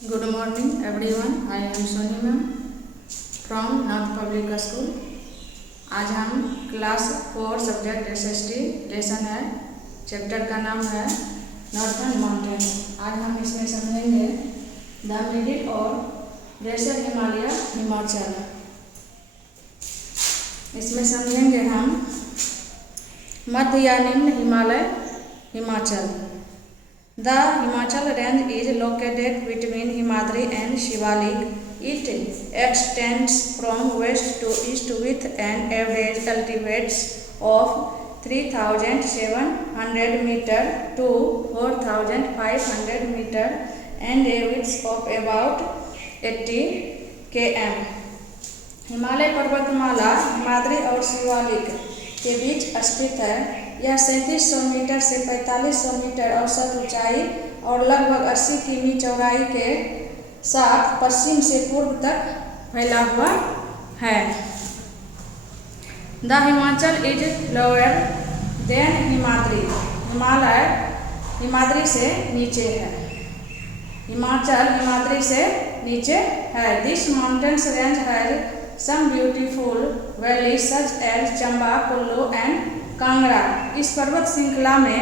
Good morning everyone. I am Soni ma'am from North Public School. आज हम class 4 subject SST lesson है, chapter का नाम है नॉर्थर्न माउंटेन। आज हम इसमें समझेंगे द मिडिल और ग्लेशियर हिमालय हिमाचल। इसमें समझेंगे हम मध्य या निम्न Himalaya Himachal. The Himachal range is located between Himadri and Shivalik. It extends from west to east with an average altitude of 3,700 meter to 4,500 meter and a width of about 80 km. Himalaya पर्वतमाला हिमाद्री और शिवालिक के बीच स्थित है। यह 3700 मीटर से 4500 मीटर औसत ऊंचाई और लगभग 80 किमी चौड़ाई के साथ पश्चिम से पूर्व तक फैला हुआ है। The Himachal is lower than Himadri. Himalaya Himadri से नीचे है। हिमाचल हिमाद्री से नीचे है। This mountains range has some beautiful valleys such as Chamba, Kullu and Kangra. इस पर्वत श्रृंखला में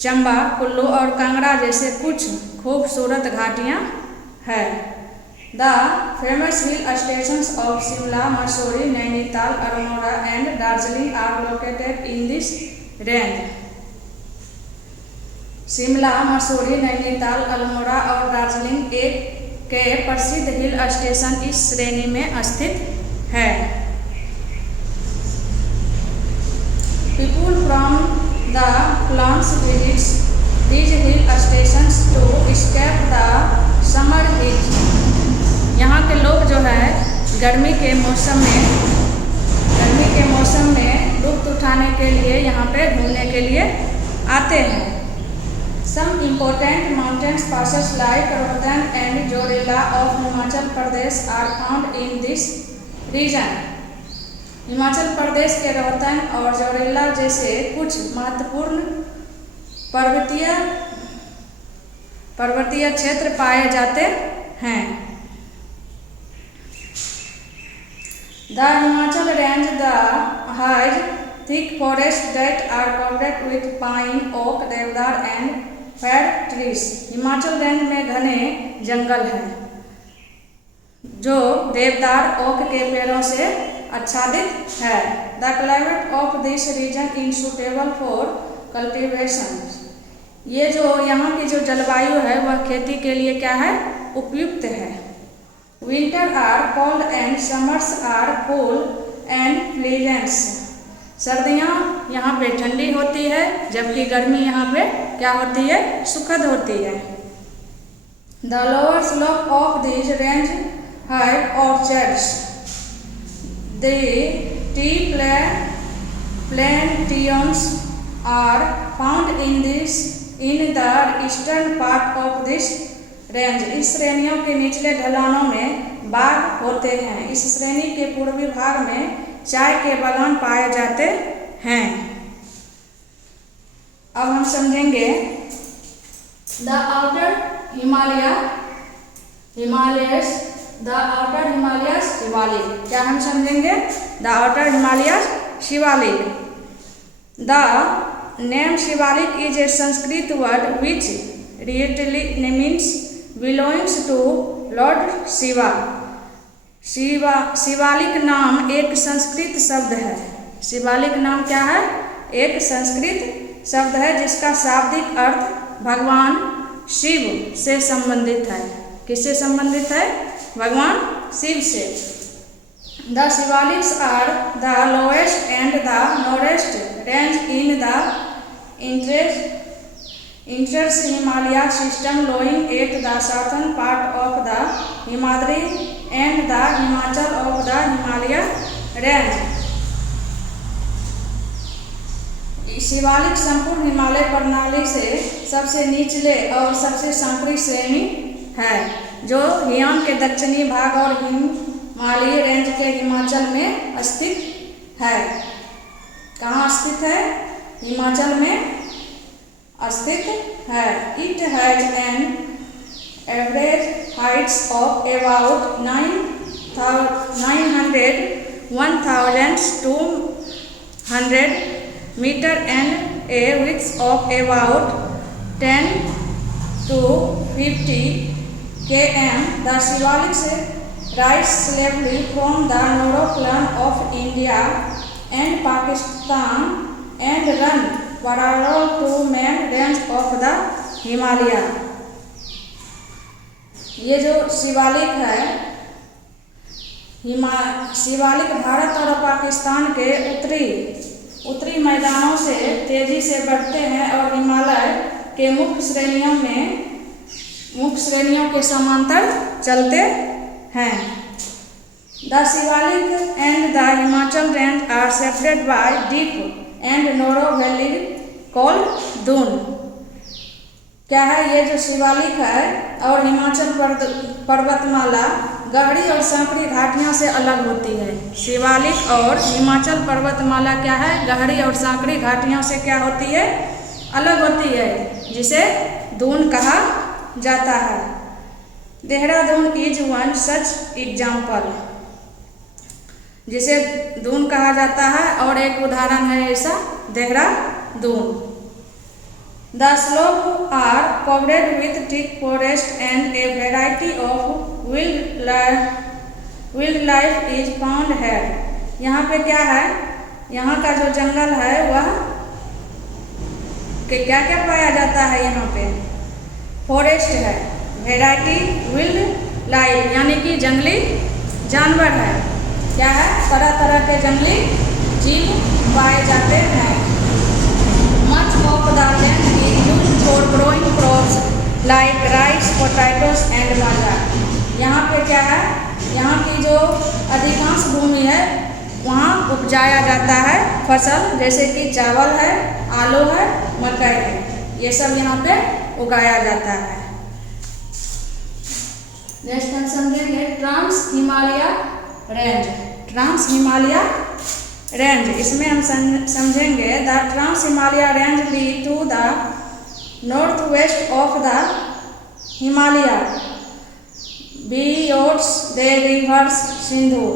चंबा, कुल्लू और कांगड़ा जैसे कुछ खूबसूरत घाटियां हैं। The famous hill stations of Shimla, Mussoorie, Nainital, Almora and Darjeeling are located in this range. Shimla, Mussoorie, Nainital, Almora और दार्जिलिंग के प्रसिद्ध हिल स्टेशन इस श्रेणी में स्थित है। People from the Flats visits these hill stations to escape the summer heat. यहाँ के लोग जो है गर्मी के मौसम में लुत्फ उठाने के लिए यहाँ पे घूमने के लिए आते हैं। Some important mountains passes like Rohtang and Jorilla of Himachal Pradesh are found in this region. Himachal Pradesh के रोहतांग और जोरिल्ला जैसे कुछ महत्वपूर्ण पर्वतीय क्षेत्र पाए जाते हैं। The Himachal range has thick forests that are covered with pine, oak, देवदार and fir trees. Himachal range में घने जंगल हैं जो देवदार ओक के पेड़ों से आच्छादित है। The climate of this region is suitable for cultivation. ये जो यहाँ की जो जलवायु है वह खेती के लिए क्या है, उपयुक्त है। Winter are cold and summers are cool and pleasant. सर्दियाँ यहाँ पे ठंडी होती है जबकि गर्मी यहाँ पे क्या होती है, सुखद होती है। The lower slope of this range have orchards. The tea plantations are found in the eastern part of this range. इस श्रेणियों के निचले ढलानों में बाग होते हैं। इस श्रेणी के पूर्वी भाग में चाय के बागान पाए जाते हैं। अब हम समझेंगे द आउटर हिमालयस शिवालिक। क्या हम समझेंगे? The outer Himalayas Shivalik. The name Shivalik is a Sanskrit word which really means belongs to lord Shiva. Shivalik नाम एक संस्कृत शब्द है। शिवालिक नाम क्या है? एक संस्कृत शब्द है जिसका शाब्दिक अर्थ भगवान शिव से संबंधित है। किससे संबंधित है? भगवान शिव से। The Shivaliks are the lowest and the narrowest range in the entire Himalaya system lying at the southern part of the Himadri and the Himachal of the Himalaya range. Shivalik संपूर्ण हिमालय प्रणाली से सबसे निचले और सबसे संकरी श्रेणी है जो हिमालय के दक्षिणी भाग और हिमालयी रेंज के हिमाचल में स्थित है। कहाँ स्थित है? हिमाचल में स्थित है। It has an average heights of about 1,200 meter and a width of about 10 to 50 km. The Shivaliks rise slowly from the northern of India and Pakistan and run parallel to main range of the Himalaya. ये जो शिवालिक है, शिवालिक भारत और पाकिस्तान के उत्तरी मैदानों से तेजी से बढ़ते हैं और हिमालय के मुख्य श्रेणियों के समांतर चलते हैं. The Shivalik and the Himachal range are separated by deep and narrow valley called Doon. क्या है ये जो शिवालिक है और हिमाचल पर्वतमाला गहरी और सांकड़ी घाटियों से अलग होती है. शिवालिक और हिमाचल पर्वतमाला क्या है, गहरी और सांकड़ी घाटियों से क्या होती है, अलग होती है, जिसे दून कहा जाता है. Dehradun is one such example. जिसे दून कहा जाता है और एक उदाहरण है ऐसा Dehradun. The slopes are covered with thick forest and a variety of wildlife is found here. यहाँ पे क्या है, यहाँ का जो जंगल है वह क्या क्या पाया जाता है, यहाँ पे फॉरेस्ट है, वेराइटी विल्ड लाइफ यानी कि जंगली जानवर है, क्या है तरह तरह के जंगली जीव पाए जाते हैं. Much of the land is used for growing crops like rice, potatoes and bajar. यहाँ पे क्या है, यहाँ की जो अधिकांश भूमि है वहाँ उपजाया जाता है फसल, जैसे कि चावल है, आलू है, मकई है, ये सब यहाँ पे उगाया जाता है. नेक्स्ट हम समझेंगे trans Himalaya range. Trans Himalaya range, इसमें हम समझेंगे the trans Himalaya range lie to the north west of the Himalaya beyond the rivers Sindhu.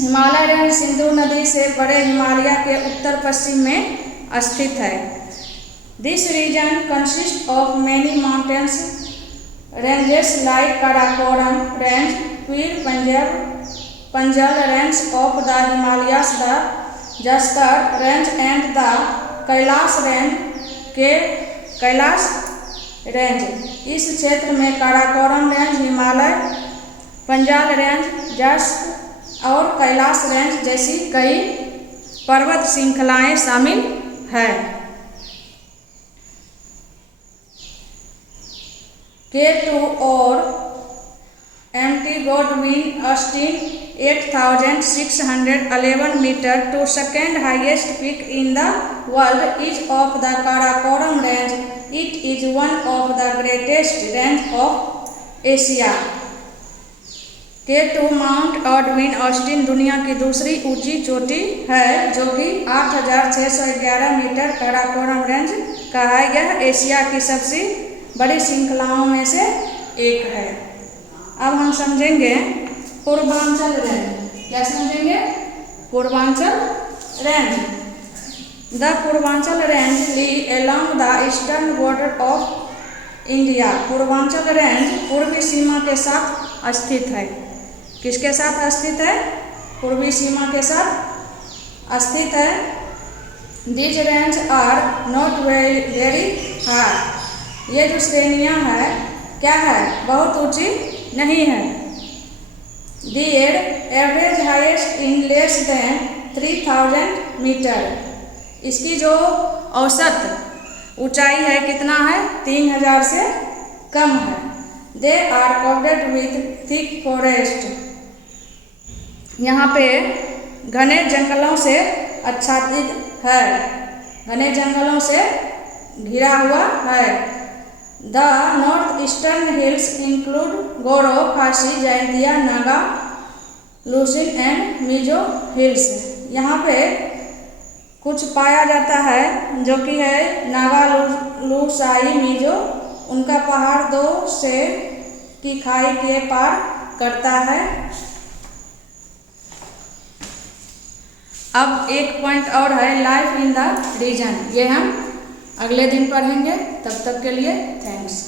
Himalaya range Sindhu नदी से बड़े हिमालय के उत्तर पश्चिम में स्थित है. This region consist of many mountains ranges like Karakoram range, Pir Panjal range of the Himalayas, the जस्तर range and the Kailash range. इस क्षेत्र में काराकोरम रेंज, हिमालय, पंजाल रेंज, जस्त और कैलाश रेंज जैसी कई पर्वत श्रृंखलाएं शामिल हैं. K2 और एंटीगोडविन अस्टीन 8,611 meter to second highest peak in the world is of the Karakoram range. It is one of the greatest range of Asia. K2 mount Godwin Austen दुनिया की दूसरी ऊंची चोटी है जो कि 8,611 मीटर काराकोरम रेंज का है. यह एशिया की सबसे बड़ी श्रृंखलाओं में से एक है. अब हम समझेंगे पूर्वांचल रेंज. क्या समझेंगे? Purvanchal range. The Purvanchal range lie along the eastern border of India. Purvanchal range पूर्वी सीमा के साथ स्थित है. किसके साथ स्थित है? पूर्वी सीमा के साथ स्थित है. These range are not very high. ये जो श्रेणियाँ है क्या है, बहुत ऊंची नहीं है. Their average highest in less than 3,000 metre. इसकी जो औसत ऊंचाई है कितना है, 3,000 से कम है. They are covered with thick forest. यहाँ पे घने जंगलों से आच्छादित है, घने जंगलों से घिरा हुआ है. The northeastern hills include Goro, Khasi, Jaintia, Naga, Lusin and Mizo hills. यहाँ पे कुछ पाया जाता है जो कि है नागा, लूसाई, मिजो उनका पहाड़ 2 से की खाई के पार करता है। अब एक पॉइंट और है, लाइफ इन द रीजन, ये हम अगले दिन पढ़ेंगे। तब तक के लिए थैंक्स।